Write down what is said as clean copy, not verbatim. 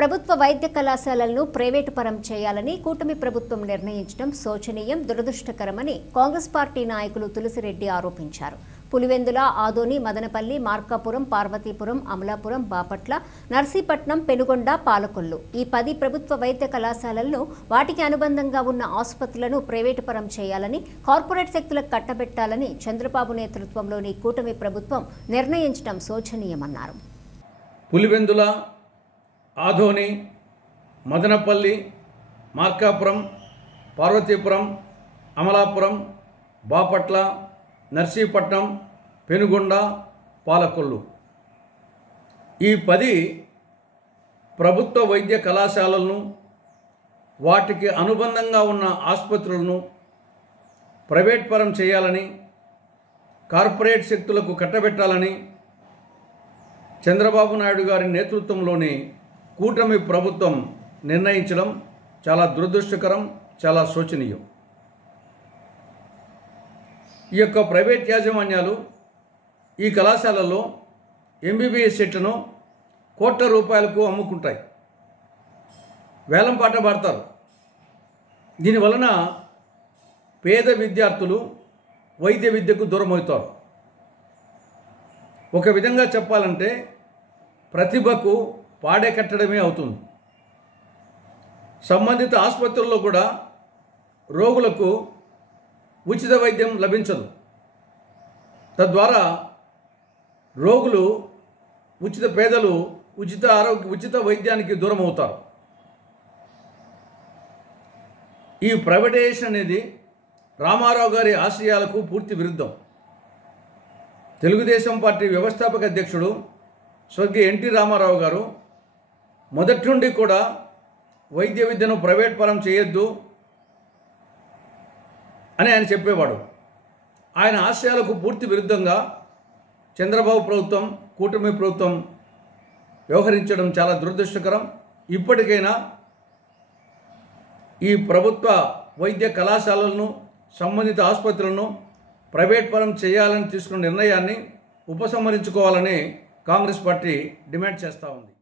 ప్రభుత్వ వైద్య కళాశాలలను ప్రైవేటు పరం చేయాలని కూటమి ప్రభుత్వం నిర్ణయించడం శోచనీయం, దురదృష్టకరమని కాంగ్రెస్ పార్టీ నాయకులు తులసిరెడ్డి ఆరోపించారు. పులివెందుల, ఆదోని, మదనపల్లి, మార్కాపురం, పార్వతీపురం, అమలాపురం, బాపట్ల, నర్సీపట్నం, పెనుగొండ, పాలకొల్లు ఈ 10 ప్రభుత్వ వైద్య కళాశాలలను వాటికి అనుబంధంగా ఉన్న ఆసుపత్రులను ప్రైవేటు పరం చేయాలని, కార్పొరేట్ శక్తులకు కట్టబెట్టాలని చంద్రబాబు నేతృత్వంలోని కూటమి ప్రభుత్వం నిర్ణయించడం శోచనీయమన్నారు. పులివెందుల, ఆదోని, మదనపల్లి, మార్కాపురం, పార్వతీపురం, అమలాపురం, బాపట్ల, నర్సీపట్నం, పెనుగొండ, పాలకొల్లు ఈ 10 ప్రభుత్వ వైద్య కళాశాలలను వాటికి అనుబంధంగా ఉన్న ఆసుపత్రులను ప్రైవేట్ పరం చేయాలని, కార్పొరేట్ శక్తులకు కట్టబెట్టాలని చంద్రబాబు నాయుడు గారి నేతృత్వంలోని కూటమి ప్రభుత్వం నిర్ణయించడం చాలా దురదృష్టకరం, చాలా శోచనీయం. ఈ యొక్క ప్రైవేట్ యాజమాన్యాలు ఈ కళాశాలల్లో ఎంబీబీఎస్ సీట్లను కోట్ల రూపాయలకు అమ్ముకుంటాయి, వేలంపాట పాడతారు. దీనివలన పేద విద్యార్థులు వైద్య విద్యకు దూరం అవుతారు. ఒక విధంగా చెప్పాలంటే ప్రతిభకు పాడే కట్టడమే అవుతుంది. సంబంధిత ఆసుపత్రుల్లో కూడా రోగులకు ఉచిత వైద్యం లభించదు. తద్వారా రోగులు, పేదలు ఉచిత వైద్యానికి దూరం అవుతారు. ఈ ప్రైవేటైజేషన్ అనేది రామారావు గారి ఆశయాలకు పూర్తి విరుద్ధం. తెలుగుదేశం పార్టీ వ్యవస్థాపక అధ్యక్షుడు స్వర్గీయ ఎన్టీ రామారావు గారు మొదటి నుండి కూడా వైద్య విద్యను ప్రైవేట్ పరం చేయొద్దు అని ఆయన చెప్పేవాడు. ఆయన ఆశయాలకు పూర్తి విరుద్ధంగా చంద్రబాబు ప్రభుత్వం, కూటమి ప్రభుత్వం వ్యవహరించడం చాలా దురదృష్టకరం. ఇప్పటికైనా ఈ ప్రభుత్వ వైద్య కళాశాలలను, సంబంధిత ఆసుపత్రులను ప్రైవేట్ పరం చేయాలని తీసుకున్న నిర్ణయాన్ని ఉపసంహరించుకోవాలని కాంగ్రెస్ పార్టీ డిమాండ్ చేస్తూ ఉంది.